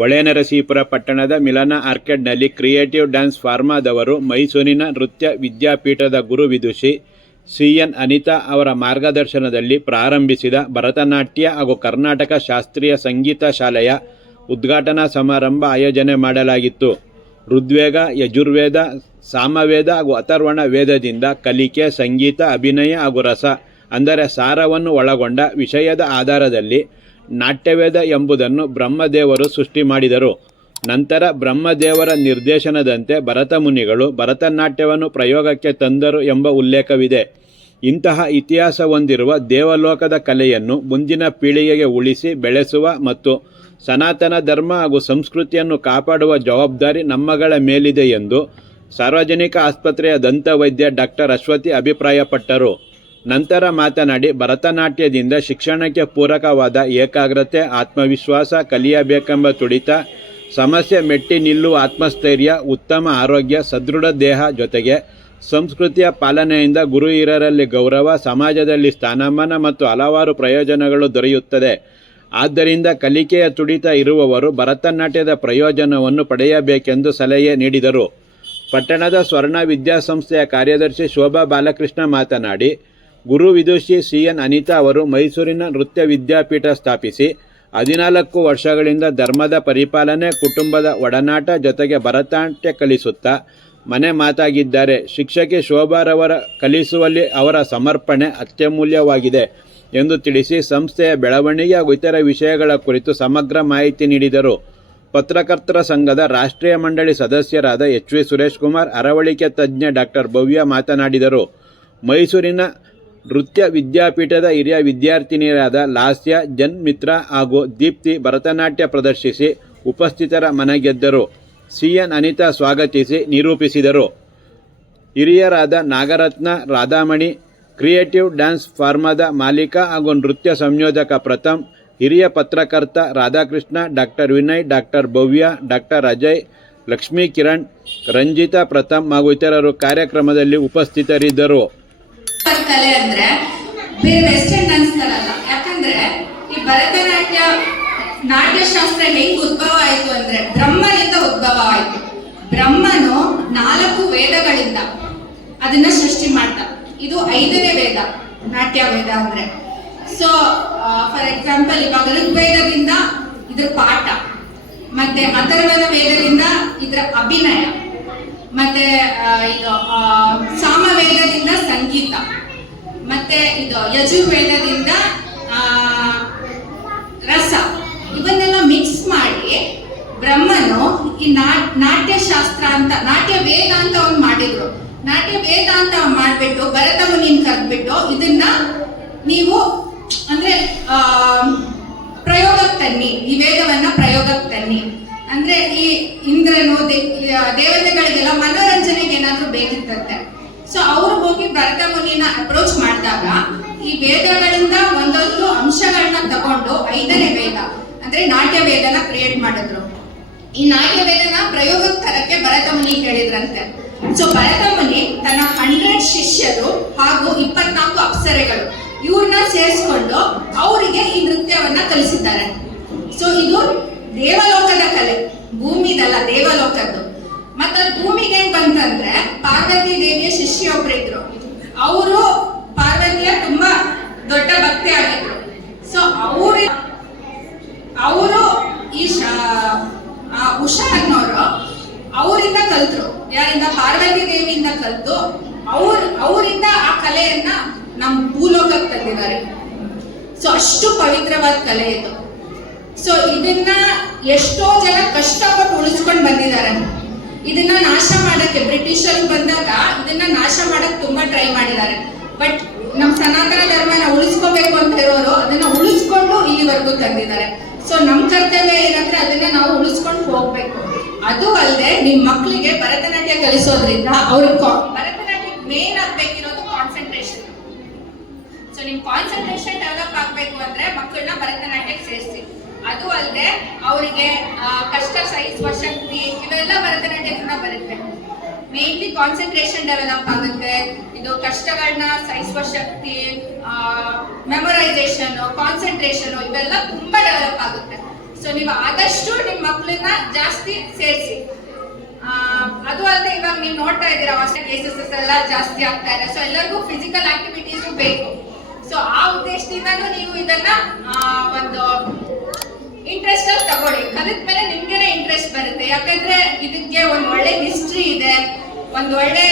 ಹೊಳೆನರಸೀಪುರ ಪಟ್ಟಣದ ಮಿಲನ ಆರ್ಕಿಡ್ನಲ್ಲಿ creative dance ಫಾರ್ಮಾದವರು ಮೈಸೂರಿನ ನೃತ್ಯ ವಿದ್ಯಾಪೀಠದ ಗುರು ವಿದುಷಿ CN ಅನಿತಾ ಅವರ ಮಾರ್ಗದರ್ಶನದಲ್ಲಿ ಪ್ರಾರಂಭಿಸಿದ ಭರತನಾಟ್ಯ ಹಾಗೂ ಕರ್ನಾಟಕ ಶಾಸ್ತ್ರೀಯ ಸಂಗೀತ ಶಾಲೆಯ ಉದ್ಘಾಟನಾ ಸಮಾರಂಭ ಆಯೋಜನೆ ಮಾಡಲಾಗಿತ್ತು. ಋಗ್ವೇದ, ಯಜುರ್ವೇದ, ಸಾಮವೇದ ಹಾಗೂ ಅಥರ್ವಣ ವೇದದಿಂದ ಕಲಿಕೆ, ಸಂಗೀತ, ಅಭಿನಯ ಹಾಗೂ ರಸ ಅಂದರೆ ಸಾರವನ್ನು ಒಳಗೊಂಡ ವಿಷಯದ ಆಧಾರದಲ್ಲಿ ನಾಟ್ಯವೇದ ಎಂಬುದನ್ನು ಬ್ರಹ್ಮದೇವರು ಸೃಷ್ಟಿ ಮಾಡಿದರು. ನಂತರ ಬ್ರಹ್ಮದೇವರ ನಿರ್ದೇಶನದಂತೆ ಭರತ ಮುನಿಗಳು ಭರತನಾಟ್ಯವನ್ನು ಪ್ರಯೋಗಕ್ಕೆ ತಂದರು ಎಂಬ ಉಲ್ಲೇಖವಿದೆ. ಇಂತಹ ಇತಿಹಾಸ ಹೊಂದಿರುವ ದೇವಲೋಕದ ಕಲೆಯನ್ನು ಮುಂದಿನ ಪೀಳಿಗೆಗೆ ಉಳಿಸಿ ಬೆಳೆಸುವ ಮತ್ತು ಸನಾತನ ಧರ್ಮ ಹಾಗೂ ಸಂಸ್ಕೃತಿಯನ್ನು ಕಾಪಾಡುವ ಜವಾಬ್ದಾರಿ ನಮ್ಮಗಳ ಮೇಲಿದೆ ಎಂದು ಸಾರ್ವಜನಿಕ ಆಸ್ಪತ್ರೆಯ ದಂತವೈದ್ಯ ಡಾಕ್ಟರ್ ಅಶ್ವತಿ ಅಭಿಪ್ರಾಯಪಟ್ಟರು. ನಂತರ ಮಾತನಾಡಿ, ಭರತನಾಟ್ಯದಿಂದ ಶಿಕ್ಷಣಕ್ಕೆ ಪೂರಕವಾದ ಏಕಾಗ್ರತೆ, ಆತ್ಮವಿಶ್ವಾಸ, ಕಲಿಯಬೇಕೆಂಬ ತುಡಿತ, ಸಮಸ್ಯೆ ಮೆಟ್ಟಿ ನಿಲ್ಲುವ ಆತ್ಮಸ್ಥೈರ್ಯ, ಉತ್ತಮ ಆರೋಗ್ಯ, ಸದೃಢ ದೇಹ ಜೊತೆಗೆ ಸಂಸ್ಕೃತಿಯ ಪಾಲನೆಯಿಂದ ಗುರು ಹಿರಿಯರಲ್ಲಿ ಗೌರವ, ಸಮಾಜದಲ್ಲಿ ಸ್ಥಾನಮಾನ ಮತ್ತು ಹಲವಾರು ಪ್ರಯೋಜನಗಳು ದೊರೆಯುತ್ತದೆ. ಆದ್ದರಿಂದ ಕಲಿಕೆಯ ತುಡಿತ ಇರುವವರು ಭರತನಾಟ್ಯದ ಪ್ರಯೋಜನವನ್ನು ಪಡೆಯಬೇಕೆಂದು ಸಲಹೆ ನೀಡಿದರು. ಪಟ್ಟಣದ ಸ್ವರ್ಣ ವಿದ್ಯಾಸಂಸ್ಥೆಯ ಕಾರ್ಯದರ್ಶಿ ಶೋಭಾ ಬಾಲಕೃಷ್ಣ ಮಾತನಾಡಿ, ಗುರು ವಿದುಷಿ CN ಅನಿತಾ ಅವರು ಮೈಸೂರಿನ ನೃತ್ಯ ವಿದ್ಯಾಪೀಠ ಸ್ಥಾಪಿಸಿ 14 ವರ್ಷಗಳಿಂದ ಧರ್ಮದ ಪರಿಪಾಲನೆ, ಕುಟುಂಬದ ಒಡನಾಟ ಜೊತೆಗೆ ಭರತನಾಟ್ಯ ಕಲಿಸುತ್ತಾ ಮನೆ ಮಾತಾಗಿದ್ದಾರೆ. ಶಿಕ್ಷಕಿ ಶೋಭಾರವರ ಕಲಿಸುವಲ್ಲಿ ಅವರ ಸಮರ್ಪಣೆ ಅತ್ಯಮೂಲ್ಯವಾಗಿದೆ ಎಂದು ತಿಳಿಸಿ ಸಂಸ್ಥೆಯ ಬೆಳವಣಿಗೆ ಹಾಗೂ ಇತರ ವಿಷಯಗಳ ಕುರಿತು ಸಮಗ್ರ ಮಾಹಿತಿ ನೀಡಿದರು. ಪತ್ರಕರ್ತರ ಸಂಘದ ರಾಷ್ಟ್ರೀಯ ಮಂಡಳಿ ಸದಸ್ಯರಾದ HV ಸುರೇಶ್ ಕುಮಾರ್, ಅರವಳಿಕೆ ತಜ್ಞೆ ಡಾಕ್ಟರ್ ಭವ್ಯ ಮಾತನಾಡಿದರು. ಮೈಸೂರಿನ ನೃತ್ಯ ವಿದ್ಯಾಪೀಠದ ಹಿರಿಯ ವಿದ್ಯಾರ್ಥಿನಿಯರಾದ ಲಾಸ್ಯ, ಜನ್ಮಿತ್ರ ಹಾಗೂ ದೀಪ್ತಿ ಭರತನಾಟ್ಯ ಪ್ರದರ್ಶಿಸಿ ಉಪಸ್ಥಿತರ ಮನಗೆದ್ದರು. CN ಅನಿತಾ ಸ್ವಾಗತಿಸಿ ನಿರೂಪಿಸಿದರು. ಹಿರಿಯರಾದ ನಾಗರತ್ನ, ರಾಧಾಮಣಿ, ಕ್ರಿಯೇಟಿವ್ ಡ್ಯಾನ್ಸ್ ಫಾರ್ಮಾದ ಮಾಲೀಕ ಹಾಗೂ ನೃತ್ಯ ಸಂಯೋಜಕ ಪ್ರಥಮ್, ಹಿರಿಯ ಪತ್ರಕರ್ತ ರಾಧಾಕೃಷ್ಣ, ಡಾಕ್ಟರ್ ವಿನಯ್, ಡಾಕ್ಟರ್ ಭವ್ಯ, ಡಾಕ್ಟರ್ ಅಜಯ್, ಲಕ್ಷ್ಮೀ ಕಿರಣ್, ರಂಜಿತಾ ಪ್ರಥಮ್ ಹಾಗೂ ಇತರರು ಕಾರ್ಯಕ್ರಮದಲ್ಲಿ ಉಪಸ್ಥಿತರಿದ್ದರು. ಕಲೆ ಅಂದ್ರೆ ಬೇರೆ ವೆಸ್ಟರ್ನ್ ಡ್ಯಾನ್ಸ್ ತರ ಅಲ್ಲ. ಯಾಕಂದ್ರೆ ಈ ಭರತನಾಟ್ಯ ನಾಟ್ಯಶಾಸ್ತ್ರ ಹೆಂಗ್ ಉದ್ಭವ ಆಯ್ತು ಅಂದ್ರೆ ಬ್ರಹ್ಮನಿಂದ ಉದ್ಭವ ಆಯ್ತು. ಬ್ರಹ್ಮನು 4 ವೇದಗಳಿಂದ ಅದನ್ನ ಸೃಷ್ಟಿ ಮಾಡ್ದ. ಇದು 5ನೇ ವೇದ ನಾಟ್ಯ ವೇದ ಅಂದ್ರೆ. ಸೊ ಫಾರ್ ಎಕ್ಸಾಂಪಲ್ ಇವಾಗ ಋಗ್ವೇದದಿಂದ ಇದ್ರ ಪಾಠ, ಮತ್ತೆ ಅಥರ್ವಣ ವೇದದಿಂದ ಇದ್ರ ಅಭಿನಯ, ಮತ್ತೆ ಇದು ಸಾಮವೇದದಿಂದ ಸಂಗೀತ, ಮತ್ತೆ ಇದು ಯಜುರ್ವೇದದಿಂದ ರಸ, ಇವನ್ನೆಲ್ಲ ಮಿಕ್ಸ್ ಮಾಡಿ ಬ್ರಹ್ಮನು ಈ ನಾಟ್ಯಶಾಸ್ತ್ರ ಅಂತ ನಾಟ್ಯ ವೇದ ಅಂತ ಅವ್ನು ಮಾಡಿದ್ರು. ನಾಟ್ಯ ವೇದ ಅಂತ ಮಾಡ್ಬಿಟ್ಟು ಭರತ ಮುನಿನ್ ಕರೆದ್ಬಿಟ್ಟು ಇದನ್ನ ನೀವು ಅಂದ್ರೆ ಪ್ರಯೋಗಕ್ಕೆ ತನ್ನಿ, ಈ ವೇದವನ್ನ ಪ್ರಯೋಗಕ್ಕೆ ತನ್ನಿ ಅಂದ್ರೆ ಈ ಇಂದ್ರನು ದೇವತೆಗಳಿಗೆಲ್ಲ ಮನೋರಂಜನೆಗೆ ಏನಾದ್ರೂ ಬೇಕಿತ್ತಂತೆ. ಸೊ ಅವರು ಹೋಗಿ ಭರತ ಮುನಿನ ಅಪ್ರೋಚ್ ಮಾಡಿದಾಗ ಈ ವೇದಗಳಿಂದ ಒಂದೊಂದು ಅಂಶಗಳನ್ನ ತಗೊಂಡು 5ನೇ ವೇದ ಅಂದ್ರೆ ನಾಟ್ಯ ವೇದನ ಕ್ರಿಯೇಟ್ ಮಾಡಿದ್ರು. ಈ ನಾಟ್ಯ ವೇದನ ಪ್ರಯೋಗಕ್ಕೆ ತರಕ್ಕೆ ಭರತ ಮುನಿ ಹೇಳಿದ್ರಂತೆ. ಸೊ ಭರತ ಮುನಿ ತನ್ನ 100 ಶಿಷ್ಯರು ಹಾಗೂ 24 ಅಪ್ಸರೆಗಳು ಇವ್ರನ್ನ ಸೇರಿಸ್ಕೊಂಡು ಅವರಿಗೆ ಈ ನೃತ್ಯವನ್ನ ಕಲಿಸಿದ್ದಾರೆ. ಸೊ ಇದು ದೇವಲೋಕದ ಕಲೆ, ಭೂಮಿದಲ್ಲ, ದೇವಲೋಕದ್ದು. ಮತ್ತೆ ಭೂಮಿಗೆ ಏನ್ ಬಂತಂದ್ರೆ ಪಾರ್ವತಿ ದೇವಿಯ ಶಿಷ್ಯೊಬ್ಬರಿದ್ರು. ಅವರು ಪಾರ್ವತಿಯ ತುಂಬಾ ದೊಡ್ಡ ಭಕ್ತಿ ಆಗಿದ್ರು. ಸೊ ಅವರು ಈ ಉಷಾ ಅನ್ನೋರು ಅವರಿಂದ ಕಲ್ತರು. ಯಾರಿಂದ? ಪಾರ್ವತಿ ದೇವಿಯಿಂದ ಕಲ್ತು ಅವರಿಂದ ಆ ಕಲೆಯನ್ನ ನಮ್ಮ ಭೂಲೋಕಕ್ಕೆ ತಂದಿದ್ದಾರೆ. ಸೊ ಅಷ್ಟು ಪವಿತ್ರವಾದ ಕಲೆ ಇದು. ಸೊ ಇದನ್ನ ಎಷ್ಟೋ ಜನ ಕಷ್ಟಪಟ್ಟು ಉಳಿಸ್ಕೊಂಡು ಬಂದಿದ್ದಾರೆ. ಇದನ್ನ ನಾಶ ಮಾಡಕ್ಕೆ ಬ್ರಿಟಿಷರು ಬಂದಾಗ ಇದನ್ನ ನಾಶ ಮಾಡಕ್ ತುಂಬಾ ಟ್ರೈ ಮಾಡಿದ್ದಾರೆ. ಬಟ್ ನಮ್ ಸನಾತನ ಧರ್ಮನ ಉಳಿಸ್ಕೋಬೇಕು ಅಂತ ಇರೋರು ಅದನ್ನ ಉಳಿಸ್ಕೊಂಡು ಇಲ್ಲಿವರೆಗೂ ತಂದಿದ್ದಾರೆ. ಸೊ ನಮ್ ಕರ್ತವ್ಯ ಏನಂದ್ರೆ ಅದನ್ನ ನಾವು ಉಳಿಸ್ಕೊಂಡು ಹೋಗ್ಬೇಕು. ಅದು ಅಲ್ಲದೆ ನಿಮ್ ಮಕ್ಕಳಿಗೆ ಭರತನಾಟ್ಯ ಕಲಿಸೋದ್ರಿಂದ ಅವ್ರಿಗೆ ಭರತನಾಟ್ಯ ಮೇನ್ ಆಗ್ಬೇಕಿರೋದು ಕಾನ್ಸಂಟ್ರೇಷನ್. ಸೊ ನಿಮ್ ಕಾನ್ಸಂಟ್ರೇಷನ್ ಡೆವಲಪ್ ಆಗ್ಬೇಕು ಅಂದ್ರೆ ಮಕ್ಕಳನ್ನ ಭರತನಾಟ್ಯಕ್ಕೆ ಸೇರಿಸಿ. ಅದು ಅಲ್ಲದೆ ಅವರಿಗೆ ಕಷ್ಟ ಸಹಿಸುವ ಶಕ್ತಿ ಇವೆಲ್ಲ ಭರತನಾಟ್ಯದಿಂದ ಬರುತ್ತೆ. ಮೇನ್ಲಿ ಕಾನ್ಸಂಟ್ರೇಷನ್ ಡೆವಲಪ್ ಆಗುತ್ತೆ. ಇದು ಕಷ್ಟಗಳನ್ನ ಸಹಿಸುವ ಶಕ್ತಿ, ಮೆಮೊರೈಸೇಷನ್, ಕಾನ್ಸಂಟ್ರೇಷನ್ ಇವೆಲ್ಲ ತುಂಬಾ ಡೆವಲಪ್ ಆಗುತ್ತೆ. ಸೊ ನೀವು ಆದಷ್ಟು ನಿಮ್ಮ ಮಕ್ಕಳನ್ನ ಜಾಸ್ತಿ ಸೇರಿಸಿ. ಅದು ಅಲ್ಲದೆ ಇವಾಗ ನೀವು ನೋಡ್ತಾ ಇದ್ದೀರಾ ಹಾಸ್ಟೆಲ್ ಕೇಸಸ್ ಎಲ್ಲ ಜಾಸ್ತಿ ಆಗ್ತಾ ಇದೆ. ಸೊ ಎಲ್ಲರಿಗೂ ಫಿಸಿಕಲ್ ಆಕ್ಟಿವಿಟೀಸ್ ಬೇಕು. ಸೊ ಆ ಉದ್ದೇಶದಿಂದನೂ ನೀವು ಇದನ್ನ ಒಂದು ಇಂಟ್ರೆಸ್ಟ್ ಅಲ್ಲಿ ತಗೊಳ್ಳಿ. ಕಲಿತ್ಮೇಲೆ ನಿಮ್ಗೆನೆ ಇಂಟ್ರೆಸ್ಟ್ ಬರುತ್ತೆ. ಯಾಕಂದ್ರೆ ಇದಕ್ಕೆ ಒಂದು ಒಳ್ಳೆ ಹಿಸ್ಟ್ರಿ ಇದೆ, ಒಂದು ಒಳ್ಳೆ